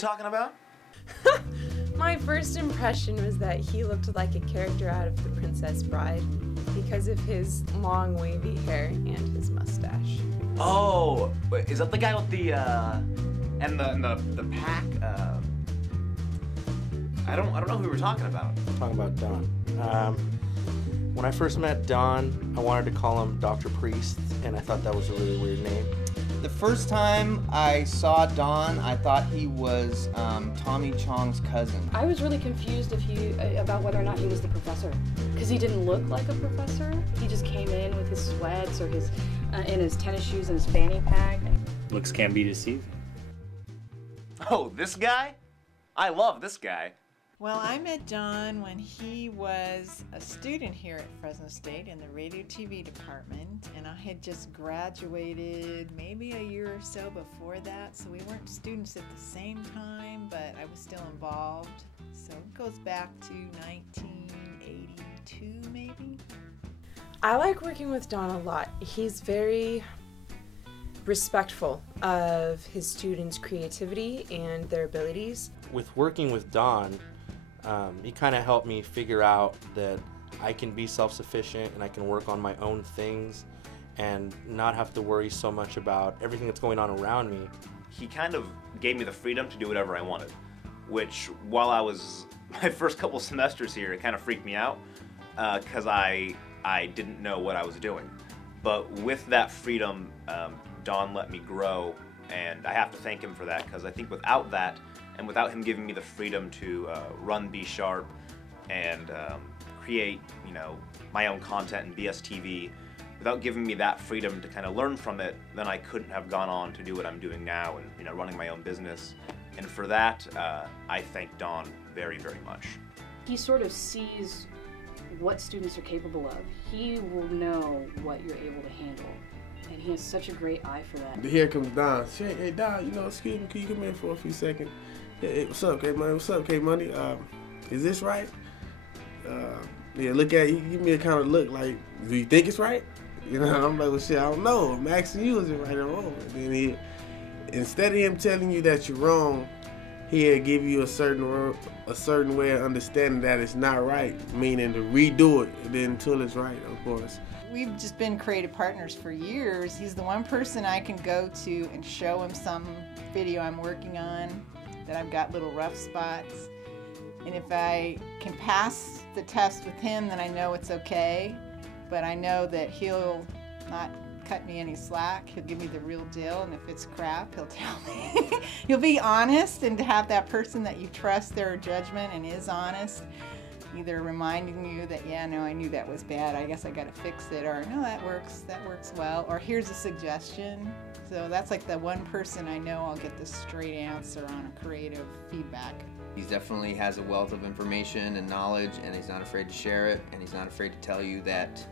talking about? My first impression was that he looked like a character out of The Princess Bride because of his long wavy hair and his mustache. Oh, wait, is that the guy with the and the pack? I don't know who we were talking about. Talking about Don. When I first met Don, I wanted to call him Dr. Priest, and I thought that was a really weird name. The first time I saw Don, I thought he was Tommy Chong's cousin. I was really confused about whether or not he was the professor, because he didn't look like a professor. He just came in with his sweats or his in his tennis shoes and his fanny pack. Looks can be deceiving. Oh, this guy? I love this guy. Well, I met Don when he was a student here at Fresno State in the radio TV department, and I had just graduated maybe a year or so before that, so we weren't students at the same time, but I was still involved. So it goes back to 1982 maybe. I like working with Don a lot. He's very respectful of his students' creativity and their abilities. With working with Don, he kind of helped me figure out that I can be self-sufficient and I can work on my own things and not have to worry so much about everything that's going on around me. He kind of gave me the freedom to do whatever I wanted, which while I was my first couple semesters here, it kind of freaked me out because I didn't know what I was doing. But with that freedom, Don let me grow, and I have to thank him for that, because I think without that, and without him giving me the freedom to run B Sharp and create, my own content in BSTV, without giving me that freedom to kind of learn from it, then I couldn't have gone on to do what I'm doing now and running my own business. And for that, I thank Don very, very much. He sort of sees what students are capable of. He will know what you're able to handle. And he has such a great eye for that. Here comes Don. Hey, Don, excuse me, can you come in for a few seconds? Hey, what's up, K-Money? What's up, K-Money? Is this right? Yeah, look at you. Give me a kind of look like, do you think it's right? I'm like, well, shit, I don't know. I'm asking you, is it right or wrong? And then instead of him telling you that you're wrong, he'll give you a certain way of understanding that it's not right, meaning to redo it and then until it's right, of course. We've just been creative partners for years. He's the one person I can go to and show him some video I'm working on that I've got little rough spots. And if I can pass the test with him, then I know it's okay. But I know that he'll not cut me any slack. He'll give me the real deal, and if it's crap, he'll tell me. He'll be honest, and to have that person that you trust their judgment and is honest, either reminding you that, yeah, no, I knew that was bad, I guess I gotta fix it, or no, that works well, or here's a suggestion. So that's like the one person I know I'll get the straight answer on a creative feedback. He definitely has a wealth of information and knowledge, and he's not afraid to share it, and he's not afraid to tell you that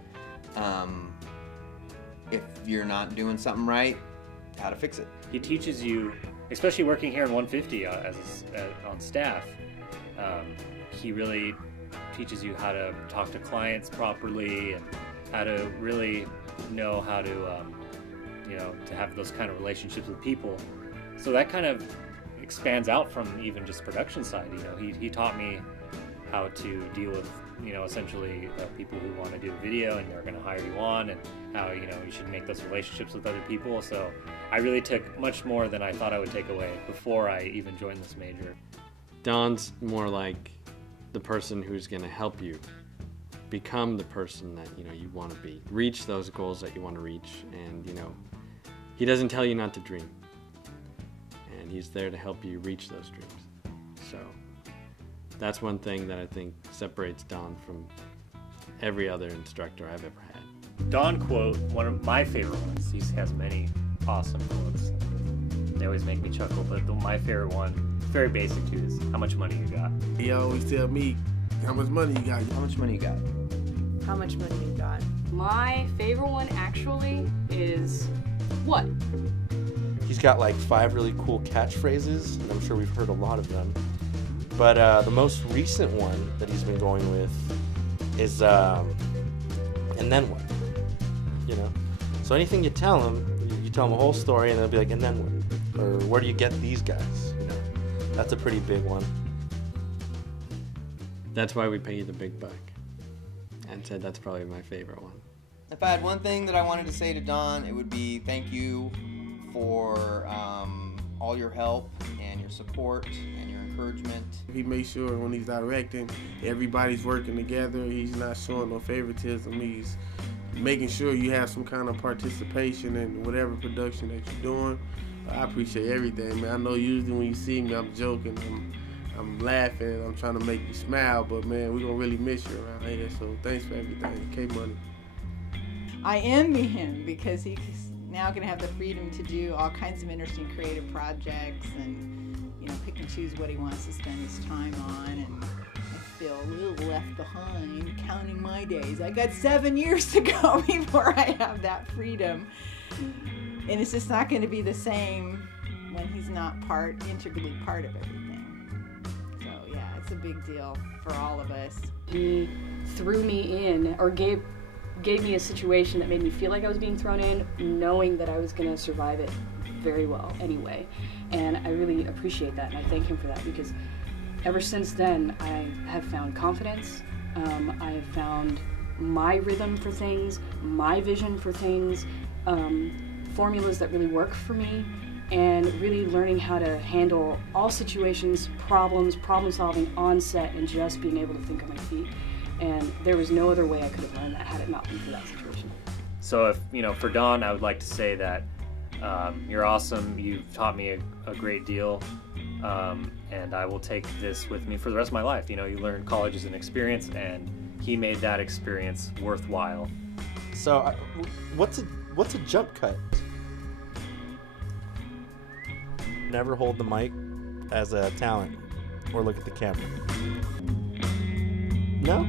if you're not doing something right, how to fix it. He teaches you, especially working here in 150 on staff, he really teaches you how to talk to clients properly and how to really know how to, to have those kind of relationships with people. So that kind of expands out from even just production side. He taught me how to deal with, essentially people who want to do a video and they're going to hire you on, and how, you should make those relationships with other people. So I really took much more than I thought I would take away before I even joined this major. Don's more like the person who's going to help you become the person that you want to be, reach those goals that you want to reach, and he doesn't tell you not to dream, and he's there to help you reach those dreams. So that's one thing that I think separates Don from every other instructor I've ever had. Don quote, one of my favorite ones. He has many awesome quotes. They always make me chuckle, but my favorite one, very basic too, is how much money you got. He always tell me, how much money you got? How much money you got? How much money you got? My favorite one actually is what? He's got like 5 really cool catchphrases, and I'm sure we've heard a lot of them. But the most recent one that he's been going with is, and then what? So anything you tell him, you tell him a whole story, and they'll be like, and then what? Or where do you get these guys? That's a pretty big one. That's why we pay you the big buck. And said that's probably my favorite one. If I had one thing that I wanted to say to Don, it would be thank you for all your help and your support and your encouragement. He makes sure when he's directing, everybody's working together. He's not showing no favoritism. He's making sure you have some kind of participation in whatever production that you're doing. I appreciate everything, man. I know usually when you see me, I'm joking, I'm laughing, I'm trying to make you smile, but man, we're gonna really miss you around here. So thanks for everything, K-Money. I envy him because he's now going to have the freedom to do all kinds of interesting creative projects and, you know, pick and choose what he wants to spend his time on. And I feel a little left behind counting my days. I got 7 years to go before I have that freedom. And it's just not going to be the same when he's not integrally part of everything. So yeah, it's a big deal for all of us. He threw me in, or gave me a situation that made me feel like I was being thrown in, knowing that I was going to survive it very well anyway. And I really appreciate that, and I thank him for that, because ever since then I have found confidence. I have found my rhythm for things, my vision for things, formulas that really work for me, and really learning how to handle all situations, problem solving on set, and just being able to think on my feet. And there was no other way I could have learned that had it not been for that situation. So if, you know, for Don, I would like to say that you're awesome. You've taught me a great deal, and I will take this with me for the rest of my life. You know, you learn college is an experience, and he made that experience worthwhile. So what's a jump cut? Never hold the mic as a talent or look at the camera. No?